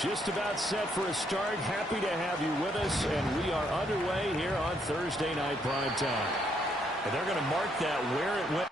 Just about set for a start. Happy to have you with us, and we are underway here on Thursday Night Primetime. And they're going to mark that where it went.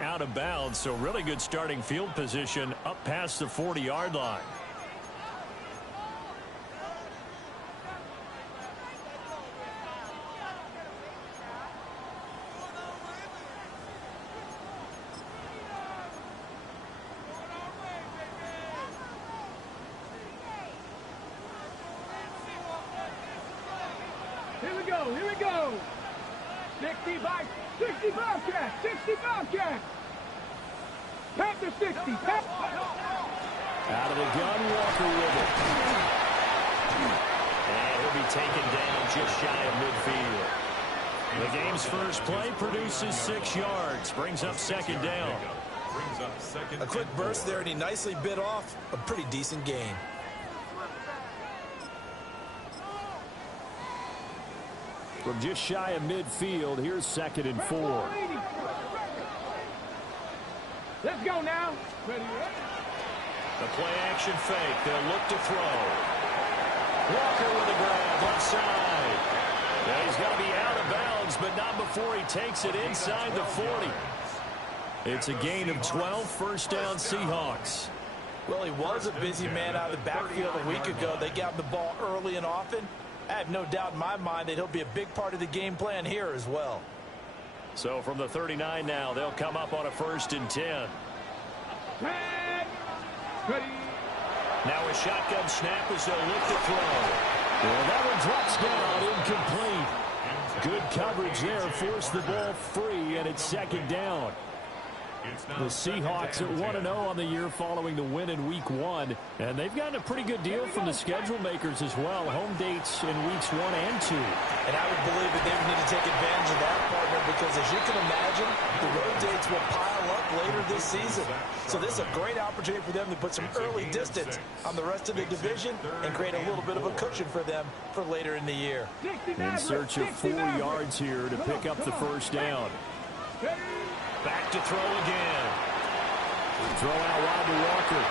Out of bounds, so really good starting field position up past the 40-yard line. Here we go. 60 Bobcat. Panther 60. Out of the gun, Walker with it. And he'll be taken down just shy of midfield. The game's first play produces 6 yards. Brings up second down. A quick burst there, and he nicely bit off a pretty decent gain. From just shy of midfield, here's 2nd and 4. Let's go now. Ready? The play-action fake. They'll look to throw. Walker with a grab, left side. Yeah, he's got to be out of bounds, but not before he takes it inside the 40. It's a gain of 12, first down Seahawks. Well, he was a busy man out of the backfield a week ago. They got him the ball early and often. I have no doubt in my mind that he'll be a big part of the game plan here as well. So from the 39 now, they'll come up on a 1st and 10. Ready? Now a shotgun snap as they'll look to throw. Well, that one drops down, incomplete. Good coverage there, forced the ball free, and it's 2nd down. The Seahawks at 1-0 on the year following the win in Week 1. And they've gotten a pretty good deal from the schedule makers as well. Home dates in Weeks 1 and 2. And I would believe that they would need to take advantage of that, partner, because as you can imagine, the road dates will pile up later this season. So this is a great opportunity for them to put some early distance on the rest of the division and create a little bit of a cushion for them for later in the year. In search of 4 yards here to pick up the first down. Back to throw again. Throw out wide to Walker.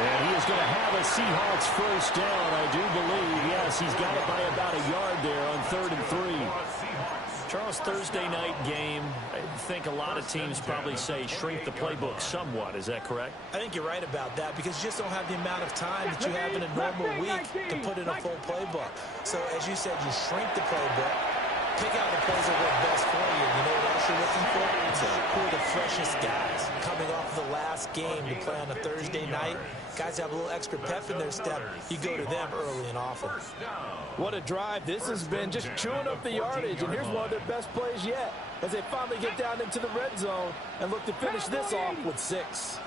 And he is going to have a Seahawks first down, I do believe. Yes, he's got it by about a yard there on 3rd and 3. Charles, Thursday night game, I think a lot of teams probably say shrink the playbook somewhat. Is that correct? I think you're right about that because you just don't have the amount of time that you have in a normal week to put in a full playbook. So, as you said, you shrink the playbook. Pick out the plays that work best for you. You know what else you're looking for? Who are the freshest guys coming off the last game to play on a Thursday night? Guys have a little extra pep in their step. You go to them early and often. What a drive. This has been just chewing up the yardage, and here's one of their best plays yet as they finally get down into the red zone and look to finish this off with 6.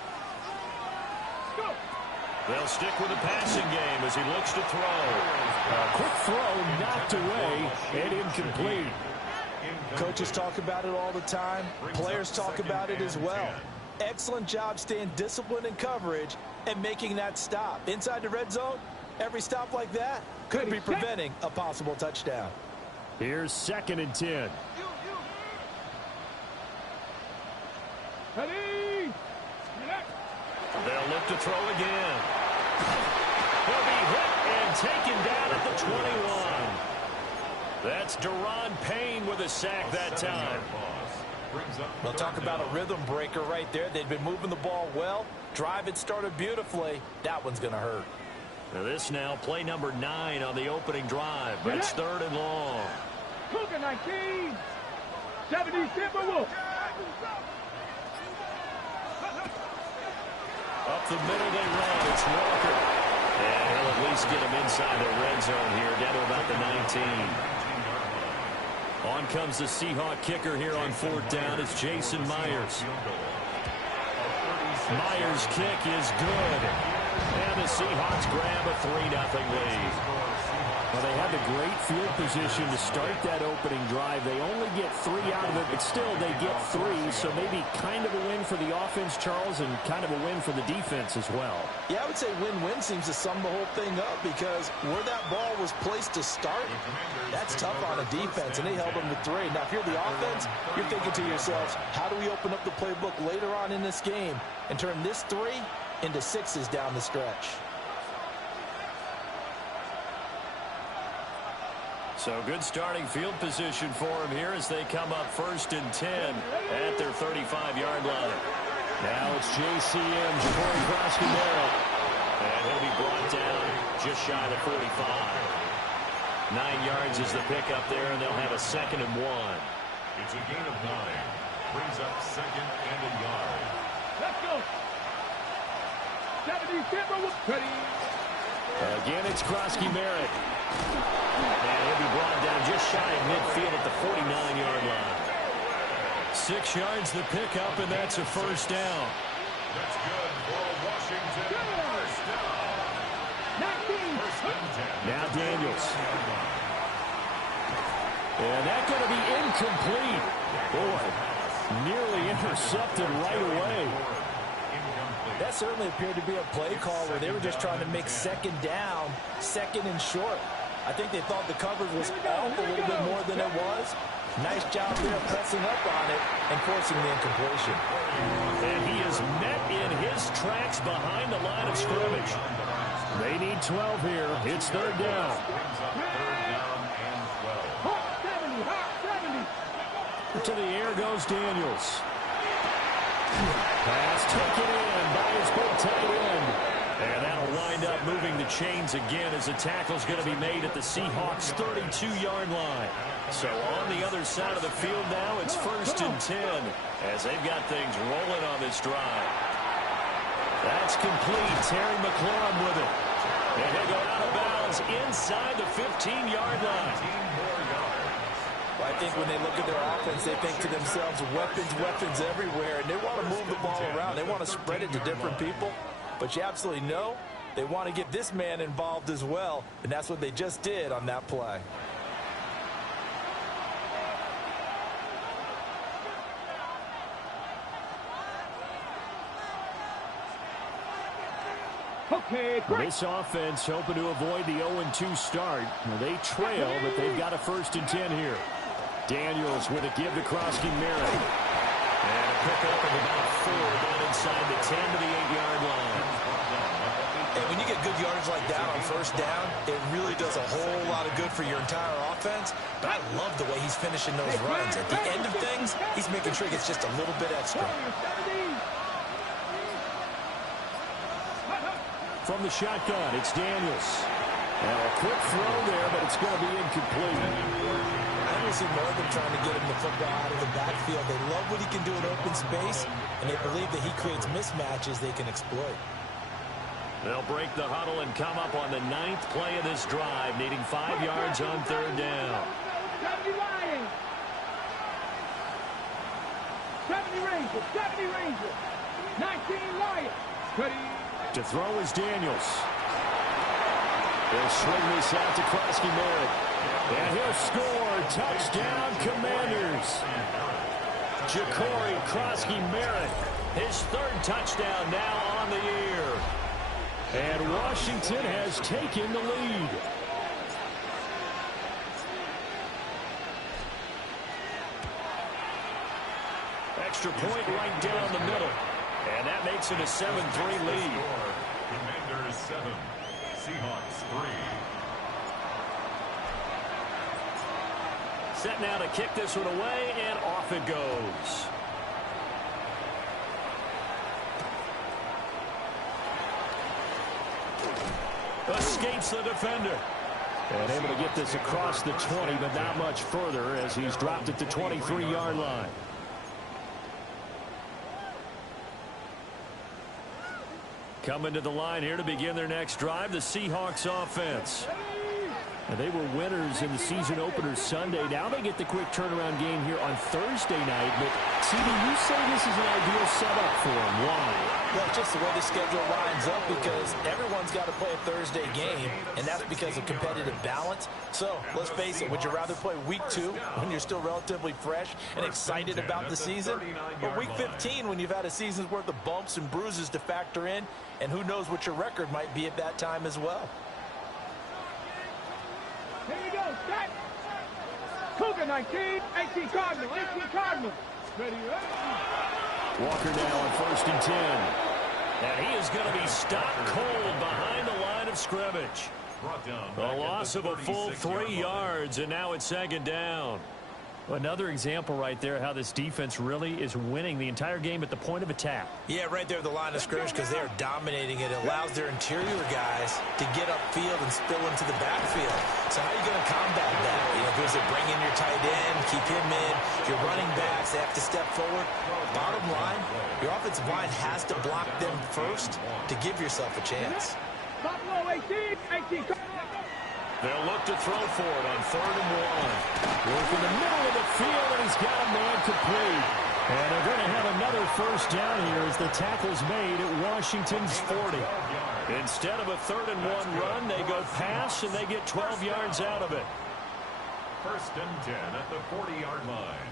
They'll stick with the passing game as he looks to throw. A quick throw knocked away and incomplete. Coaches talk about it all the time. Players talk about it as well. Excellent job staying disciplined in coverage and making that stop. Inside the red zone, every stop like that could be preventing a possible touchdown. Here's 2nd and 10. Ready? They'll look to throw again. He'll be hit and taken down at the 21. That's Daron Payne with a sack that time. We'll talk about a rhythm breaker right there. They've been moving the ball well. Drive had started beautifully. That one's going to hurt. Now this now play number 9 on the opening drive. It's 3rd and long. Cougar 19. 70 Timberwolves. Up the middle they run. It's Walker. And he'll at least get him inside the red zone here, down to about the 19. On comes the Seahawk kicker here on 4th down. It's Jason Myers. Myers' kick is good. And the Seahawks grab a 3-0 lead. Well, they had the great field position to start that opening drive. They only get 3 out of it, but still they get 3. So maybe kind of a win for the offense, Charles, and kind of a win for the defense as well. Yeah, I would say win-win seems to sum the whole thing up because where that ball was placed to start, that's tough on a defense, and they held them to 3. Now, if you're the offense, you're thinking to yourselves, how do we open up the playbook later on in this game and turn this 3 into 6s down the stretch? So good starting field position for him here as they come up 1st and 10 at their 35-yard line. Now it's JCM, Jacory Crosky-Merritt. And he'll be brought down just shy of the 45. 9 yards is the pickup there, and they'll have a 2nd and 1. It's a gain of 9. Brings up 2nd and a yard. Let's go. 70 ready. Again, it's Crosky-Merritt. And he'll be brought down just shy of midfield at the 49-yard line. 6 yards the pickup, and that's a 1st down. That's good for Washington. 1st down. 19. Now Daniels. And that's going to be incomplete. Boy, nearly intercepted right away. That certainly appeared to be a play call where they were just trying to make 2nd down, 2nd and short. I think they thought the coverage was off a little bit more than it was. Nice job there pressing up on it and forcing the incompletion. And he is met in his tracks behind the line of scrimmage. They need 12 here. It's 3rd down. To the air goes Daniels. Pass taken in by his big tight end. And that'll wind up moving the chains again as the tackle's going to be made at the Seahawks' 32-yard line. So on the other side of the field now, it's 1st and 10 as they've got things rolling on this drive. That's complete. Terry McLaurin with it. And he'll go out of bounds inside the 15-yard line. I think when they look at their offense, they think to themselves, weapons everywhere, and they want to move the ball around. They want to spread it to different people, but you absolutely know they want to get this man involved as well, and that's what they just did on that play. Okay, this offense hoping to avoid the 0-2 start. They trail, but they've got a 1st and 10 here. Daniels with a give to Crosky-Merritt. And a pickup of about 4 down inside the 10 to the 8-yard line. And when you get good yardage like that on 1st down, it really does a whole lot of good for your entire offense. But I love the way he's finishing those runs. At the end of things, he's making sure he gets just a little bit extra. From the shotgun, it's Daniels. Now a quick throw there, but it's going to be incomplete. I don't see more of them trying to get him the football out of the backfield. They love what he can do in open space, and they believe that he creates mismatches they can exploit. They'll break the huddle and come up on the 9th play of this drive, needing 5 yards on 3rd down. 70 Lions. 70 Rangers. 70 Rangers. 19 Lions. Ready. To throw is Daniels. They'll swing this out to Crosky-Merritt. And he'll score. Touchdown, Commanders. Jacory Crosky-Merritt. His 3rd touchdown now on the year. And Washington has taken the lead. Extra point right down the middle. And that makes it a 7-3 lead. Commanders 7, Seahawks 3. Set now to kick this one away, and off it goes. Escapes the defender. And able to get this across the 20, but not much further as he's dropped at the 23-yard line. Coming to the line here to begin their next drive, the Seahawks offense. And they were winners in the season opener Sunday. Now they get the quick turnaround game here on Thursday night. But, CD, you say this is an ideal setup for them. Why? Well, it's just the way the schedule lines up because everyone's got to play a Thursday game, and that's because of competitive balance. So, let's face it, would you rather play week 2 when you're still relatively fresh and excited about the season? Or week 15 when you've had a season's worth of bumps and bruises to factor in, and who knows what your record might be at that time as well? Here we go, set. Cougar 19, 18 Cardinal, 18 Cardinal. Ready, ready. Walker now on 1st and 10. And he is going to be stopped cold behind the line of scrimmage. A loss of a full 3 yards, and now it's 2nd down. Another example right there how this defense really is winning the entire game at the point of attack. Yeah, right there at the line of scrimmage because they're dominating it. It allows their interior guys to get upfield and spill into the backfield. So how are you going to combat that? You know, goes to bring in your tight end, keep him in. Your running backs, they have to step forward. Bottom line, your offensive line has to block them first to give yourself a chance. Buffalo 18, 18 Cardinal. They'll look to throw for it on 3rd and 1. Work in the middle of the field, and he's got a man complete. And they're going to have another 1st down here as the tackle's made at Washington's 40. Instead of a 3rd and 1 run, they go pass, and they get 12 yards out of it. 1st and 10 at the 40-yard line.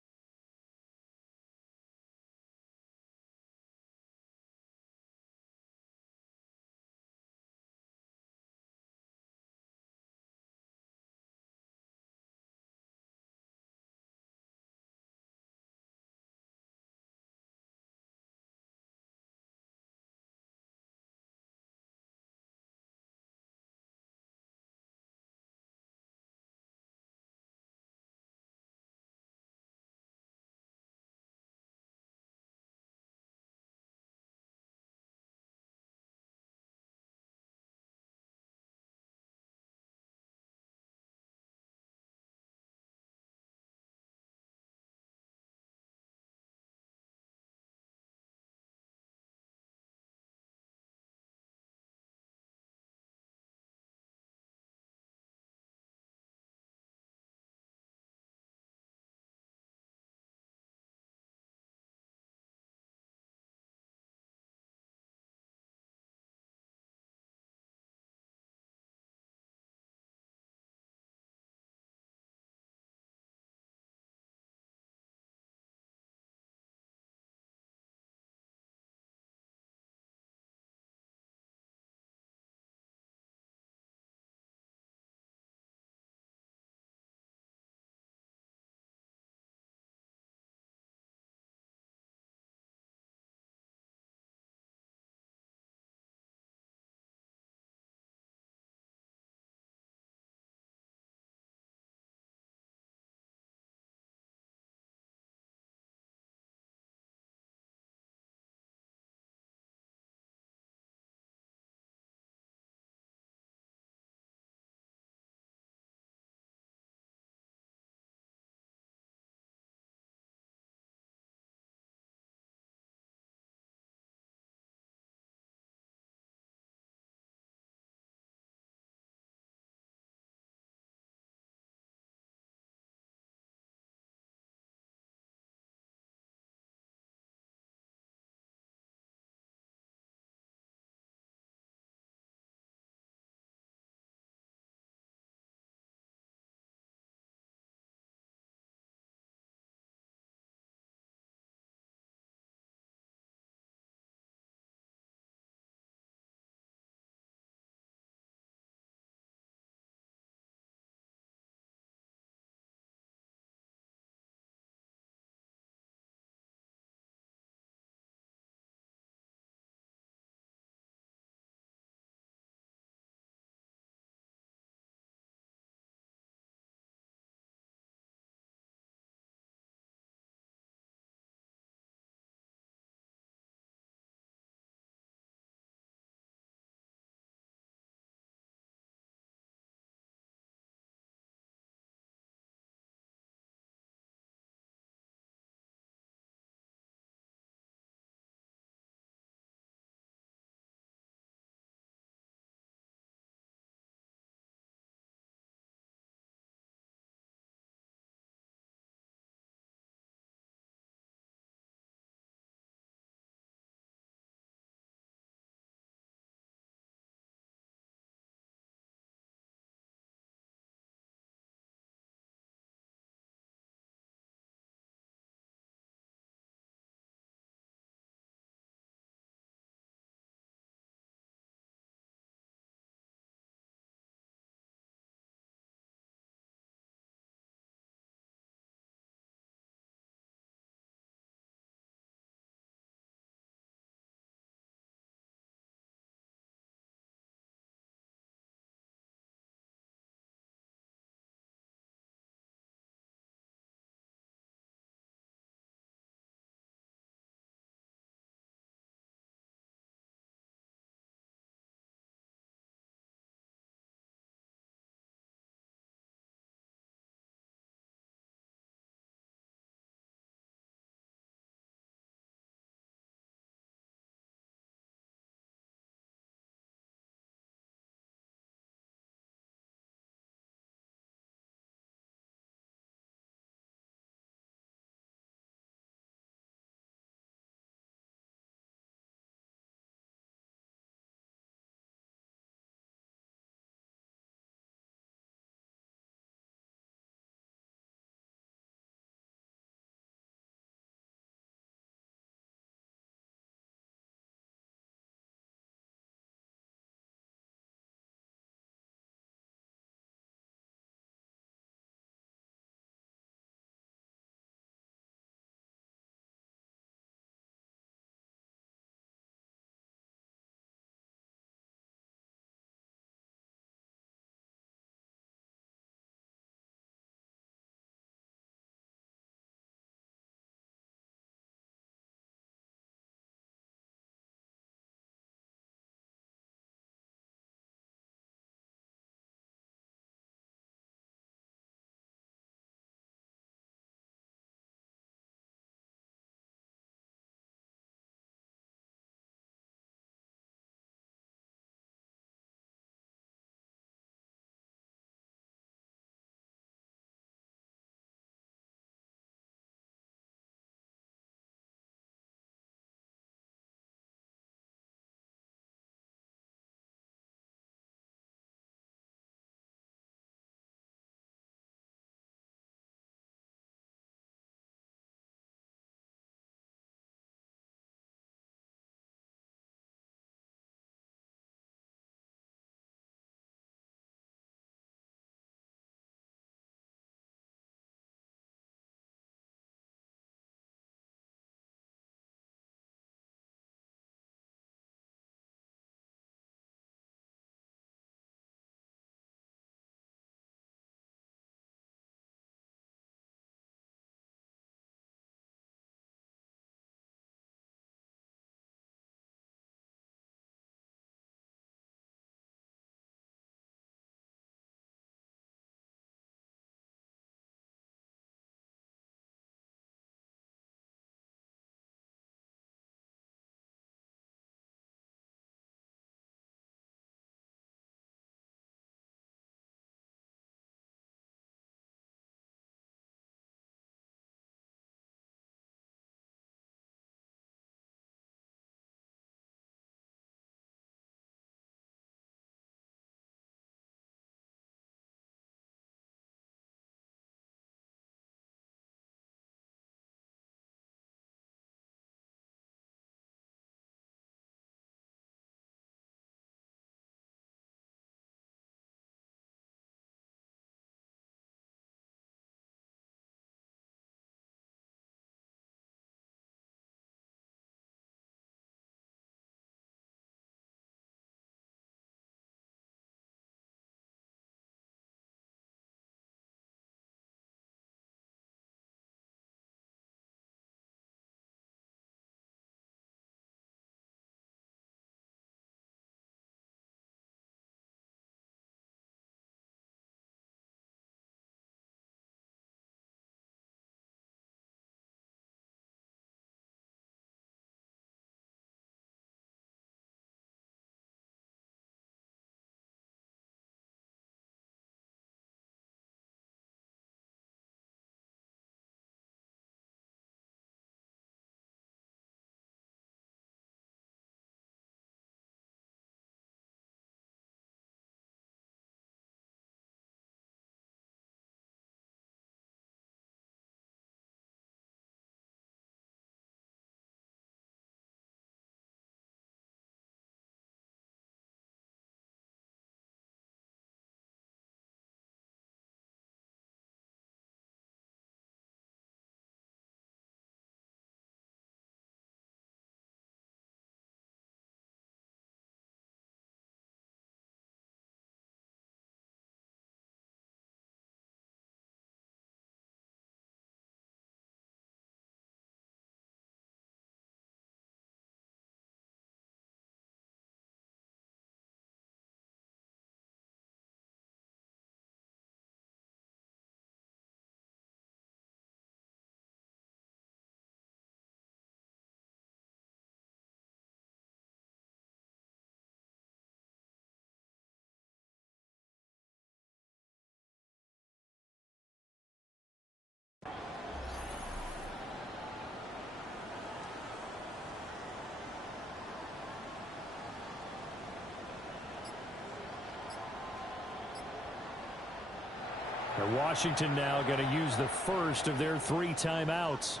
And Washington now going to use the first of their 3 timeouts.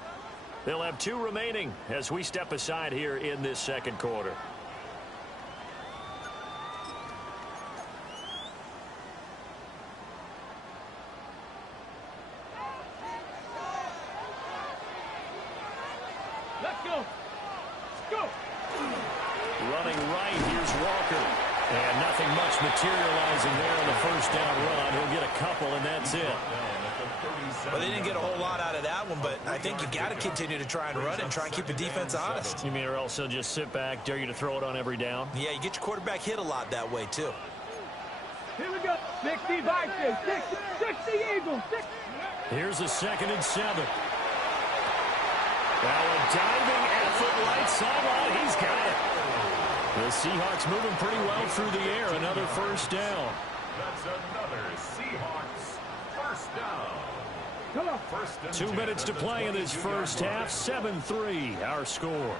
They'll have 2 remaining as we step aside here in this second quarter. Let's go. Go. Running right, here's Walker. And nothing much materializing there on the first down run. He'll get a couple, and that's it. Well, they didn't get a whole lot out of that one, but I think you got to continue to try and run it and try and keep the defense honest. You mean or else they'll just sit back, dare you to throw it on every down? Yeah, you get your quarterback hit a lot that way, too. Here we go. 60 Vikings. 60 Eagles. 60. Here's a 2nd and 7. Now a diving effort right sideline. He's got it. The Seahawks moving pretty well through the air. Another first down. That's another Seahawks first down. Come on. 2 minutes to play in this first half. 7-3 our score.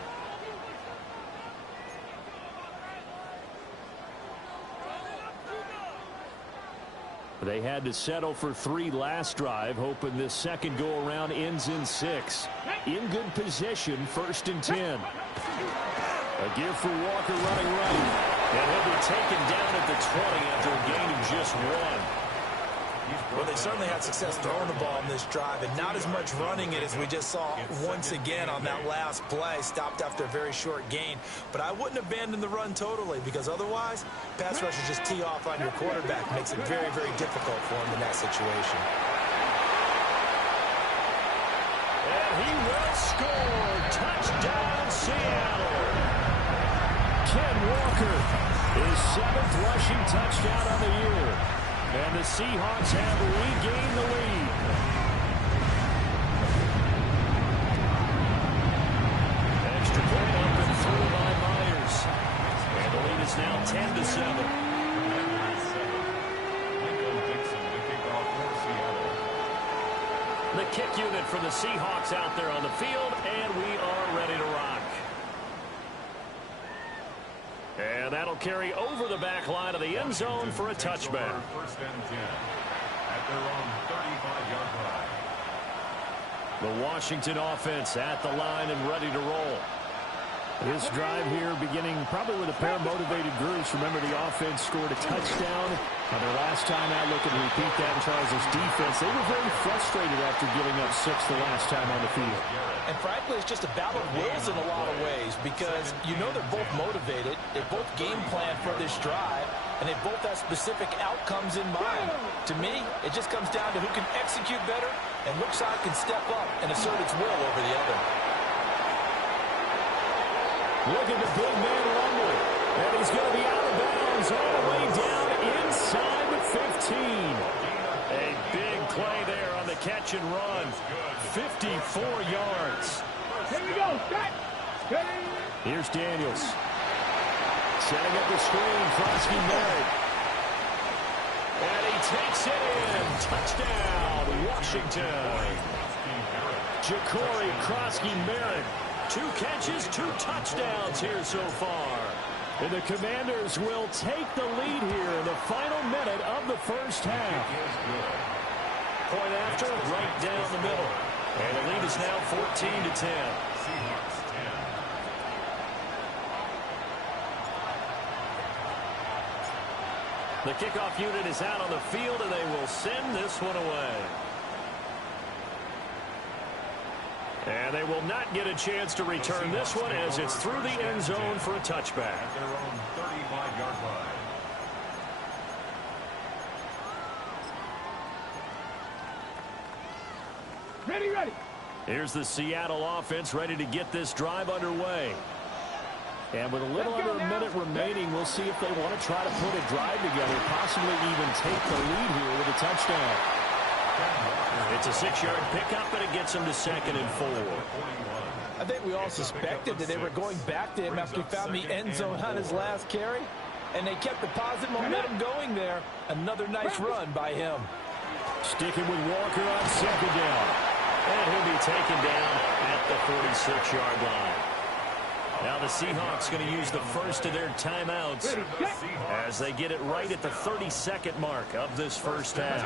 They had to settle for 3 last drive, hoping this second go-around ends in 6. In good position, 1st and 10. A give for Walker running right. And he'll be taken down at the 20 after a gain of just 1. Well, they certainly had success throwing the ball in this drive, and not as much running it as we just saw once again on that last play. Stopped after a very short gain. But I wouldn't abandon the run totally, because otherwise, pass rushers just tee off on your quarterback. Makes it very, very difficult for him in that situation. And he will score. Touchdown, Seattle. Ken Walker, his 7th rushing touchdown on the year. And the Seahawks have regained the lead. Extra point up and through by Myers. And the lead is now 10-7. The kick unit for the Seahawks out there on the field, and we are ready to rock. And that'll carry over the back line of the end zone for a touchback. 1st and 10 at their own 35-yard line. The Washington offense at the line and ready to roll. This drive here beginning probably with a pair of motivated groups. Remember, the offense scored a touchdown. On their last time out, looking to repeat that in Charles' defense. They were very frustrated after giving up 6 the last time on the field. And frankly, it's just a battle of wills in a lot of ways, because you know they're both motivated. They both game plan for this drive, and they both have specific outcomes in mind. To me, it just comes down to who can execute better and which side can step up and assert its will over the other. Look at the big man rumble. And he's going to be out of bounds all the way down inside the 15. A big play there on the catch and run. 54 yards. Here we go. Set. Here's Daniels. Setting up the screen. Krosky Merritt. And he takes it in. Touchdown, Washington. Ja'Cory Krosky Merritt. 2 catches, 2 touchdowns here so far. And the Commanders will take the lead here in the final minute of the first half. Point after, right down the middle. And the lead is now 14-10. The kickoff unit is out on the field, and they will send this one away. And they will not get a chance to return this one as it's through the end zone for a touchback. At their own 35-yard line. Ready. Here's the Seattle offense ready to get this drive underway. And with a little under a minute remaining, we'll see if they want to try to put a drive together, possibly even take the lead here with a touchdown. It's a 6-yard pickup, and it gets him to 2nd and 4. I think we all suspected that they were going back to him after he found the end zone on his last carry, and they kept the positive momentum going there. Another nice run by him. Sticking with Walker on 2nd down. And he'll be taken down at the 46-yard line. Now the Seahawks going to use the first of their timeouts as they get it right at the 32nd mark of this first half.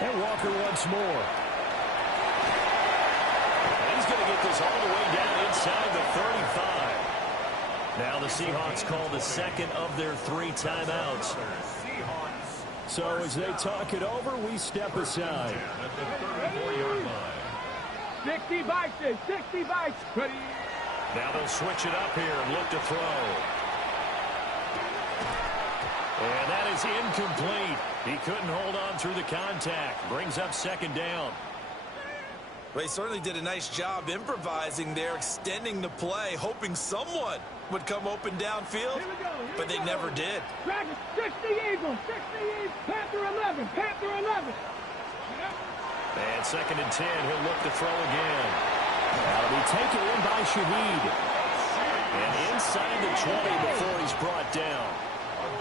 And Walker once more. And he's going to get this all the way down inside the 35. Now the Seahawks call the second of their 3 timeouts. So as they talk it over, we step aside. 60 vices, 60 vices. Ready. Now they'll switch it up here and look to throw. And that is incomplete. He couldn't hold on through the contact. Brings up second down. Well, he certainly did a nice job improvising there, extending the play, hoping someone would come open downfield, but they never did. Dragon, 60 Eagles, 60 Eagles, Panther 11, Panther 11. And second and 10, he'll look to throw again. That'll be taken in by Shaheed. And inside the 20 before he's brought down.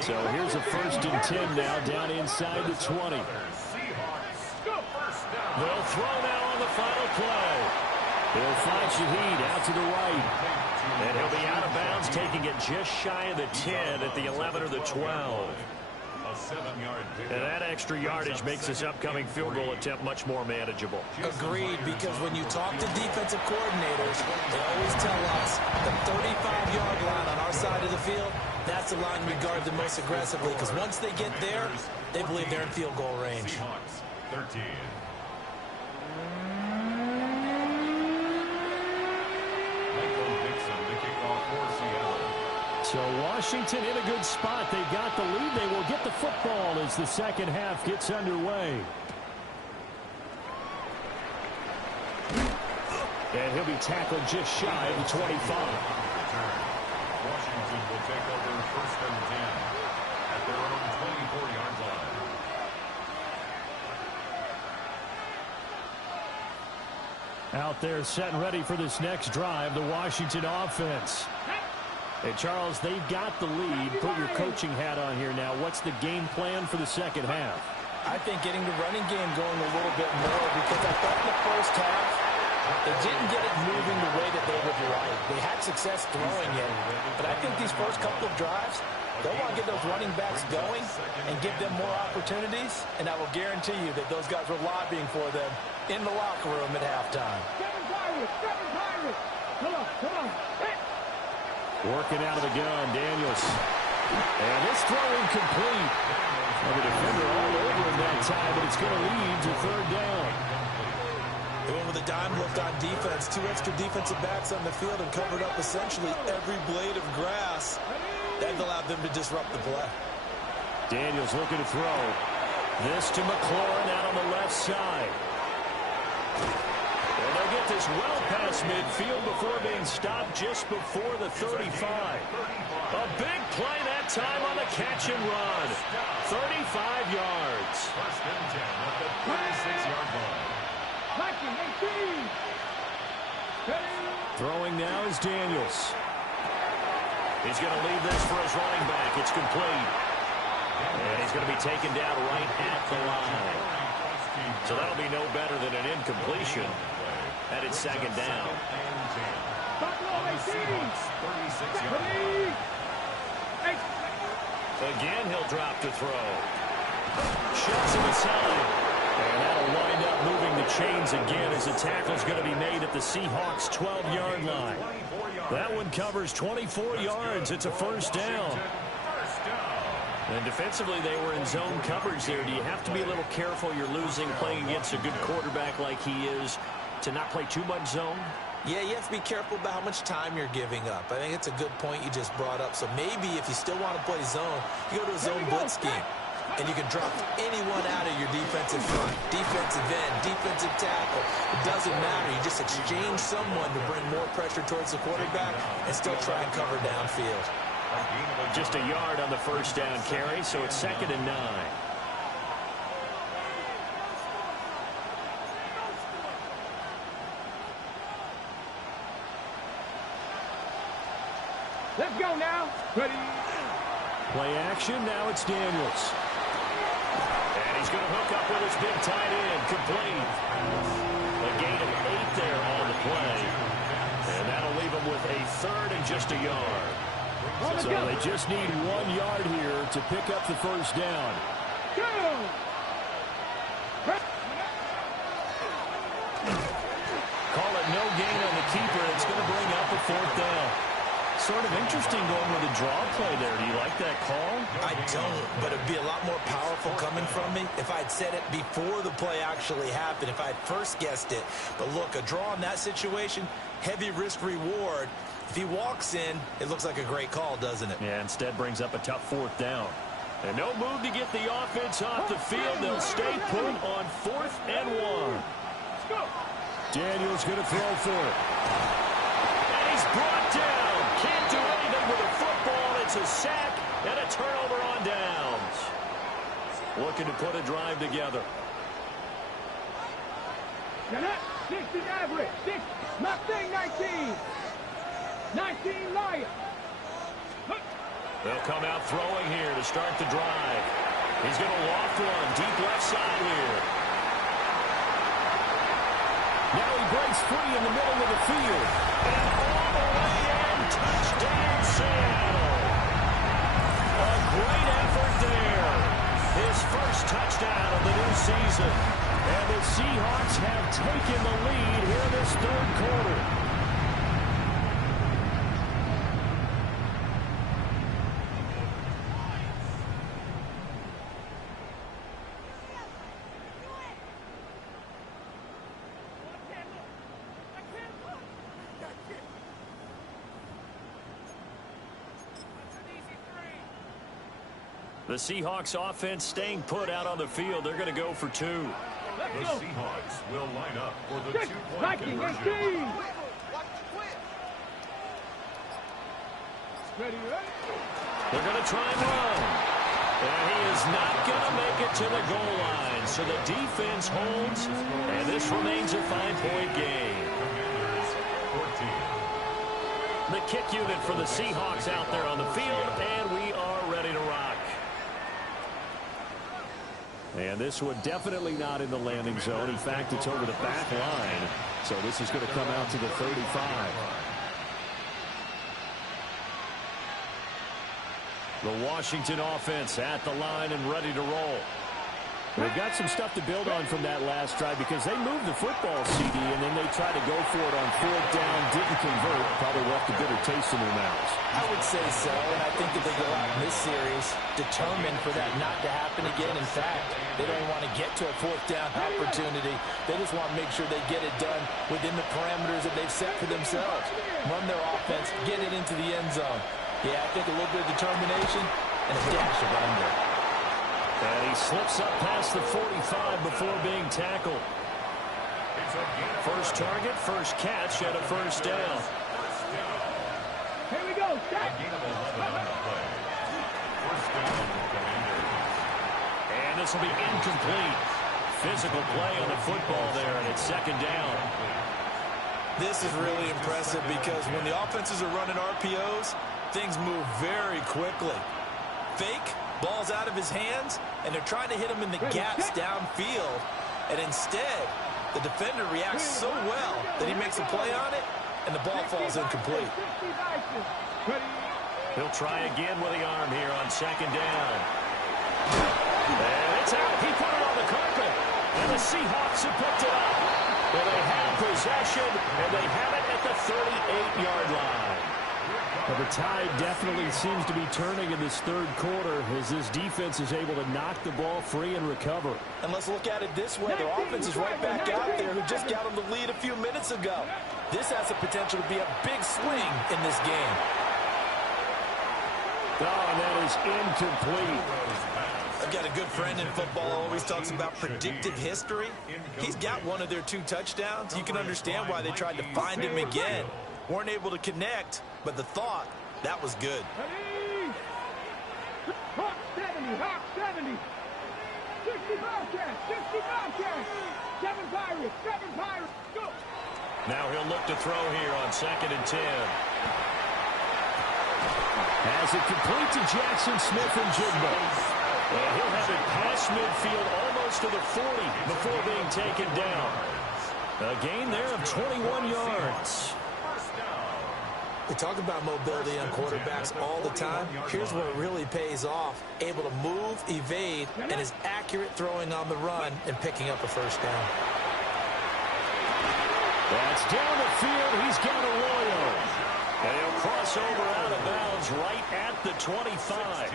So here's a first and 10 now, down inside the 20. They'll throw now on the final play. He'll find Shaheed out to the right. And he'll be out of bounds, taking it just shy of the 10 at the 11 or the 12. And that extra yardage makes this upcoming field goal attempt much more manageable. Agreed, because when you talk to defensive coordinators, they always tell us the 35-yard line on our side of the field, that's the line we guard the most aggressively, because once they get there, they believe they're in field goal range. 13. So Washington in a good spot. They've got the lead. They will get the football as the second half gets underway. And he'll be tackled just shy of the 25. Washington will take over first and 10 at their own 24-yard line. Out there set and ready for this next drive, the Washington offense. Hey, Charles, they've got the lead. Put your coaching hat on here now. What's the game plan for the second half? I think getting the running game going a little bit more, because I thought in the first half, they didn't get it moving the way that they would like. They had success throwing it, but I think these first couple of drives, they'll want to get those running backs going and give them more opportunities, and I will guarantee you that those guys were lobbying for them in the locker room at halftime. 7 Pirates. Come on. Hit. Working out of the gun, Daniels. And this throw incomplete. Well, the defender all over him that time, but it's going to lead to third down. They went with a dime look on defense. 2 extra defensive backs on the field and covered up essentially every blade of grass. That allowed them to disrupt the play. Daniels looking to throw. This to McLaurin out on the left side. And they'll get this well past midfield before being stopped just before the 35. A big play that time on the catch and run. 35 yards. First and 10 at the 36-yard line. Throwing now is Daniels. He's going to leave this for his running back. It's complete. And he's going to be taken down right at the line. So that'll be no better than an incompletion. And it's second down. Again, he'll drop to throw. Shoves him aside. And that'll wind up moving the chains again as the tackle's going to be made at the Seahawks' 12-yard line. That one covers 24 yards. It's a first down. And defensively, they were in zone coverage there. Do you have to be a little careful? You're losing playing against a good quarterback like he is to not play too much zone? Yeah, you have to be careful about how much time you're giving up. I think it's a good point you just brought up. So maybe if you still want to play zone, you go to a zone blitz scheme. And you can drop anyone out of your defensive front, defensive end, defensive tackle. It doesn't matter. You just exchange someone to bring more pressure towards the quarterback and still try and cover downfield. Just a yard on the first down carry, so it's 2nd and 9. Let's go now. Ready. Play action. Now it's Daniels. And he's going to hook up with his big tight end. Complete. A gain of just a yard. So they just need 1 yard here to pick up the first down. Call it no gain on the keeper. It's going to bring up a 4th down. Sort of interesting going with a draw play there. Do you like that call? I don't, but it'd be a lot more powerful coming from me if I'd said it before the play actually happened, if I'd first guessed it. But look, a draw in that situation, heavy risk reward. If he walks in, it looks like a great call, doesn't it? Yeah, instead brings up a tough 4th down. And no move to get the offense off the field. They'll stay put on 4th and 1. Daniels going to throw for it. And he's brought down. Can't do anything with a football. It's a sack and a turnover on downs. Looking to put a drive together. 60 average. 6. Mustang 19. 19 Lion. They'll come out throwing here to start the drive. He's going to loft one deep left side here. Now he breaks free in the middle of the field. And all the way in, touchdown Seattle. A great effort there. His first touchdown of the new season. And the Seahawks have taken the lead here in this 3rd quarter. The Seahawks offense staying put out on the field. They're going to go for 2. The Seahawks will line up for the 2-point conversion. They're going to try and run. And he is not going to make it to the goal line. So the defense holds, and this remains a 5-point game. The kick unit for the Seahawks out there on the field, and we are ready to rock. And this one definitely not in the landing zone. In fact, it's over the back line. So this is going to come out to the 35. The Washington offense at the line and ready to roll. They've got some stuff to build on from that last drive because they moved the football, CD, and then they tried to go for it on 4th down, didn't convert, probably left a bitter taste in their mouths. I would say so, and I think that they go out in this series determined for that not to happen again. In fact, they don't want to get to a 4th down opportunity. They just want to make sure they get it done within the parameters that they've set for themselves. Run their offense, get it into the end zone. Yeah, I think a little bit of determination and a dash of under. And he slips up past the 45 before being tackled. First target, first catch, and a first down. Here we go. And this will be incomplete. Physical play on the football there, and it's 2nd down. This is really impressive because when the offenses are running RPOs, things move very quickly. Fake. Ball's out of his hands, and they're trying to hit him in the gaps downfield. And instead, the defender reacts so well that he makes a play on it, and the ball falls incomplete. He'll try again with the arm here on 2nd down. And it's out. He put it on the carpet. And the Seahawks have picked it up. And they have possession, and they have it at the 38-yard line. But the tide definitely seems to be turning in this 3rd quarter as this defense is able to knock the ball free and recover. And let's look at it this way. Their offense is right back out there who just got them the lead a few minutes ago. This has the potential to be a big swing in this game. Oh, and that is incomplete. I've got a good friend in football who always talks about predictive history. He's got one of their 2 touchdowns. You can understand why they tried to find him again. Weren't able to connect, but the thought, that was good. Hawk 70, Hawk 70. 60 Bobcats, 60 Bobcats. 7 Pirates, 7 Pirates. Go. Now he'll look to throw here on 2nd and 10. Has it complete to Jackson Smith and Jigba. And he'll have it past midfield almost to the 40 before being taken down. A gain there of 21 yards. We talk about mobility on quarterbacks all the time. Here's where it really pays off. Able to move, evade, and is accurate throwing on the run and picking up a first down. That's down the field. He's got Arroyo. And he'll cross over out of bounds right at the 25.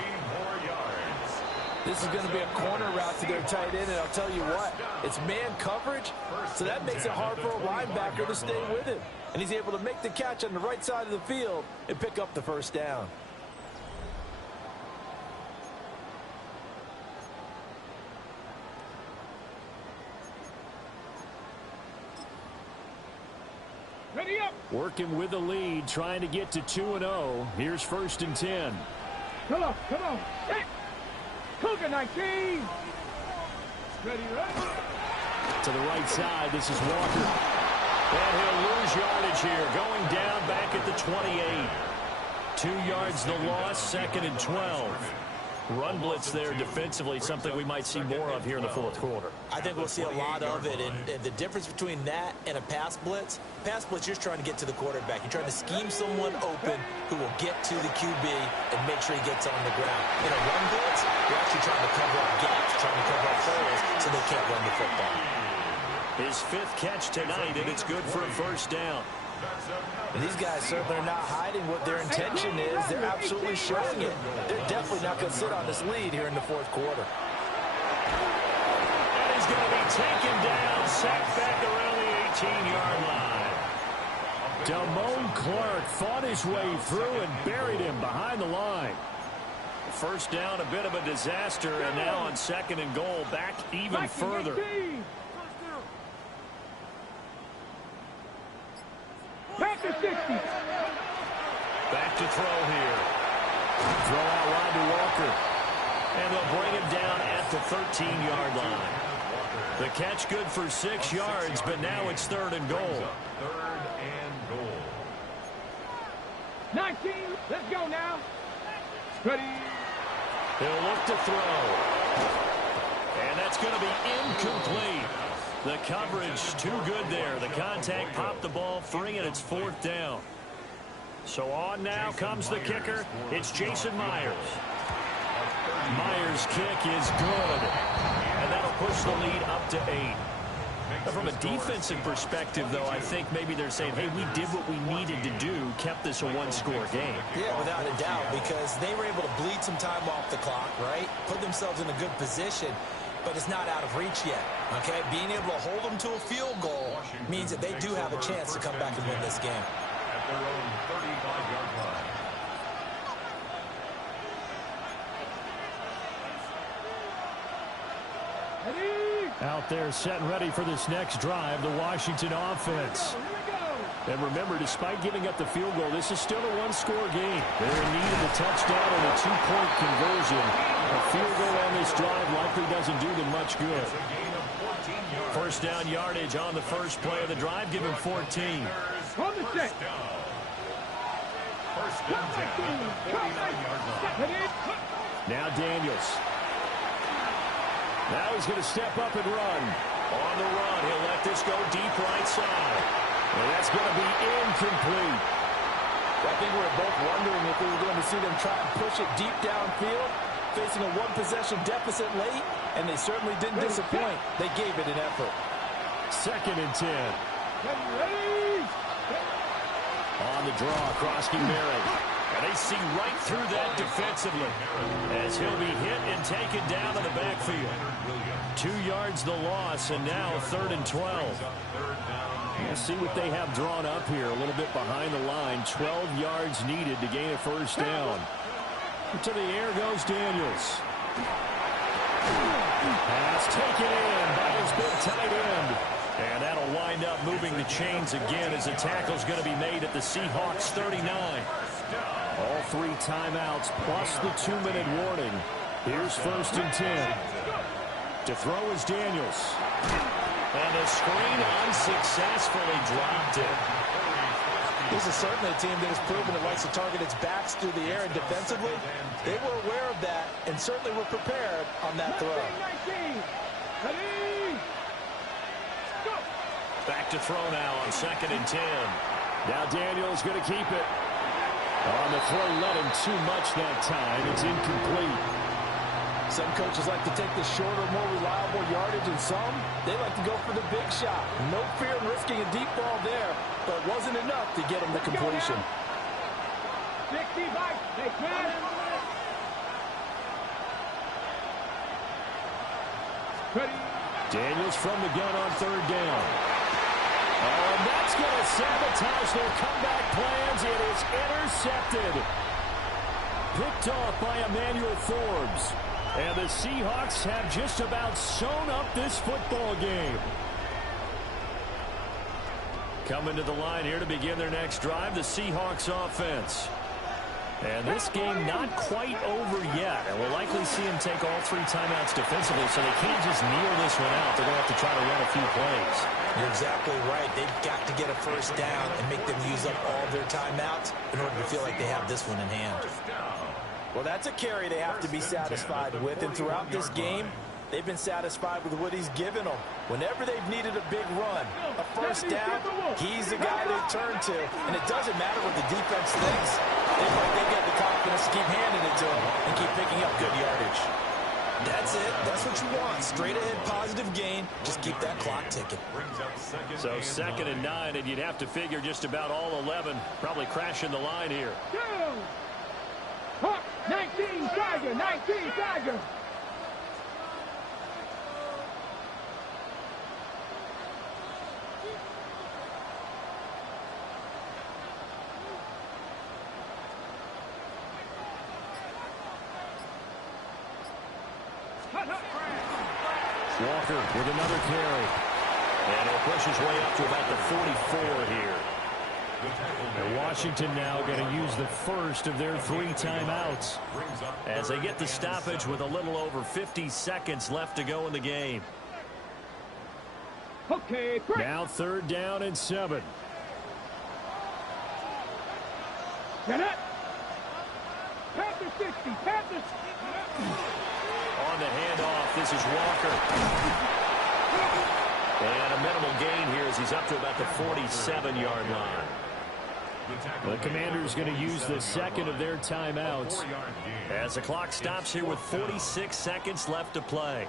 This is going to be a corner route to their tight end, and I'll tell you what, it's man coverage, so that makes it hard for a linebacker to stay with him. And he's able to make the catch on the right side of the field and pick up the first down. Ready up. Working with the lead, trying to get to 2-0. Here's 1st and 10. Come on, come on. Set. Cougar 19. Ready, ready. To the right side, this is Walker. And he'll lose yardage here, going down back at the 28. 2 yards the loss, 2nd and 12. Run blitz there defensively, something we might see more of here in the 4th quarter. I think we'll see a lot of it, and the difference between that and a pass blitz, you're just trying to get to the quarterback. You're trying to scheme someone open who will get to the QB and make sure he gets on the ground. In a run blitz, you're actually trying to cover up gaps, trying to cover up holes so they can't run the football. His 5th catch tonight, and it's good for a first down. And these guys certainly are not hiding what their intention is. They're absolutely showing it. They're definitely not going to sit on this lead here in the 4th quarter. And he's going to be taken down, sacked back around the 18-yard line. Damone Clark fought his way through and buried him behind the line. First down, a bit of a disaster, and now on 2nd and goal, back even further. Back to 60. Back to throw here. Throw out wide to Walker. And they'll bring him down at the 13-yard line. The catch good for 6 yards, but now it's 3rd and goal. 3rd and goal. 19. Let's go now. Ready. He'll look to throw. And that's going to be incomplete. The coverage too good there. The contact popped the ball free, and it's 4th down. So on now comes the kicker. It's Jason Myers. Myers' kick is good. And that'll push the lead up to 8. Now, from a defensive perspective, though, I think maybe they're saying, hey, we did what we needed to do, kept this a one-score game. Yeah, without a doubt, because they were able to bleed some time off the clock, right? Put themselves in a good position. But it's not out of reach yet, okay? Being able to hold them to a field goal means that they do have a chance to come back and win this game. At their own 35-yard line. Ready. Out there set and ready for this next drive, the Washington offense. Here we go. And remember, despite giving up the field goal, this is still a one-score game. They're in need of a touchdown and a 2-point conversion. A field goal on this drive likely doesn't do them much good. First down yardage on the first play of the drive. Give him 14. On the set. First and 10 at the 49-yard line. Ready. Now Daniels. Now he's going to step up and run. On the run, he'll let this go deep right side. And that's going to be incomplete. I think we were both wondering if we were going to see them try and push it deep downfield, facing a one-possession deficit late, and they certainly didn't disappoint. They gave it an effort. 2nd and 10. Ready. On the draw, Krosky Merritt. And they see right through that defensively as he'll be hit and taken down to the backfield. 2 yards the loss, and now 3rd and 12. Let's see what they have drawn up here. A little bit behind the line. 12 yards needed to gain a first down. To the air goes Daniels. Pass taken in by his big tight end. And that'll wind up moving the chains again as the tackle's going to be made at the Seahawks 39. All 3 timeouts plus the 2-minute warning. Here's 1st and 10. To throw is Daniels. And the screen unsuccessfully dropped it. This is certainly a team that has proven it likes to target its backs through the air, and defensively, they were aware of that and certainly were prepared on that throw. 19. Ready. Back to throw now on 2nd and 10. Now Daniels going to keep it. On the throw, let him too much that time. It's incomplete. Some coaches like to take the shorter, more reliable yardage, and some, they like to go for the big shot. No fear in risking a deep ball there, but wasn't enough to get him the completion. 60 back, take man. Ready. Daniels from the gun on third down. Oh, and that's going to sabotage their comeback plans. It is intercepted. Picked off by Emmanuel Forbes. And the Seahawks have just about sewn up this football game. Coming to the line here to begin their next drive, the Seahawks offense. And this game not quite over yet. And we'll likely see him take all 3 timeouts defensively, so they can't just kneel this one out. They're going to have to try to run a few plays. You're exactly right. They've got to get a first down and make them use up all their timeouts in order to feel like they have this one in hand. Well, that's a carry they have to be satisfied with, and throughout this game, they've been satisfied with what he's given them. Whenever they've needed a big run, a first down, he's the guy they turn to, and it doesn't matter what the defense thinks. They get the confidence to keep handing it to him and keep picking up good yardage. That's it. That's what you want. Straight ahead positive gain. Just keep that clock ticking. So 2nd and 9, and you'd have to figure just about all 11 probably crashing the line here. 19 Tiger, 19 Tiger. Walker with another carry. And he'll push his way up to about the 44 here. And Washington now going to use the first of their 3 timeouts as they get the stoppage with a little over 50 seconds left to go in the game. Okay, break. Now 3rd down and 7. Get it. Panthers 60. Panthers. On the handoff, this is Walker. And a minimal gain here as he's up to about the 47-yard line. The Commanders going to use the 2nd of their timeouts as the clock stops here with 46 seconds left to play.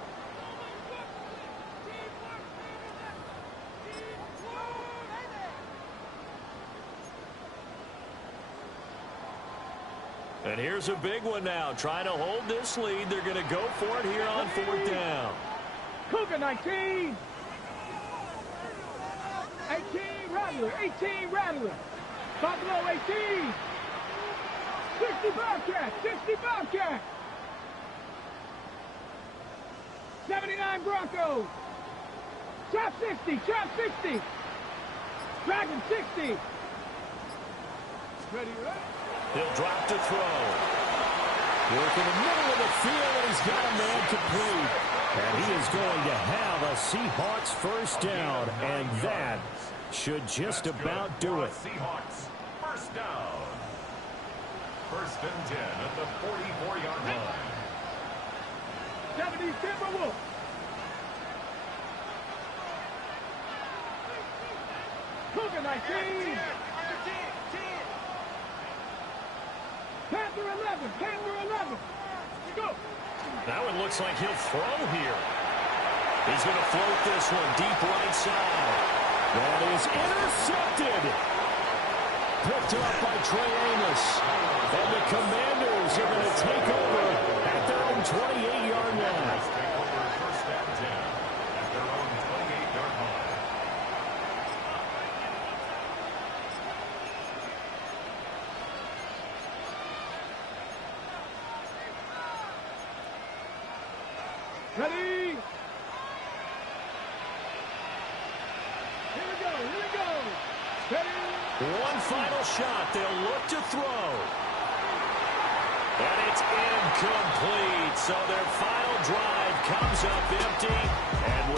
And here's a big one now. Trying to hold this lead. They're going to go for it here on 4th down. Cougar 19. 18 Rattler. 18 Rattler. Buffalo 18. 60 Bobcat. 60 Bobcat. 79 Broncos. Chop 60. Chop 60. Dragon 60. Ready, right? He'll drop to throw. Work in the middle of the field, and he's got a man complete. And he is going to have a Seahawks first down, and that should just about do it. Seahawks first down. 1st and 10 at the 44-yard line. 70 Timberwolves. Cougar 19. Panther 11. Panther 11. Go. That one looks like he'll throw here. He's going to float this one deep right side. That is intercepted. Picked up by Trey Amos. And the Commanders are going to take over at their own 28-yard line. First and 10 at their own 28-yard line. Ready? Here we go. Here we go. Ready? One final shot. They'll look to throw. And it's incomplete. So their final drive comes up empty. And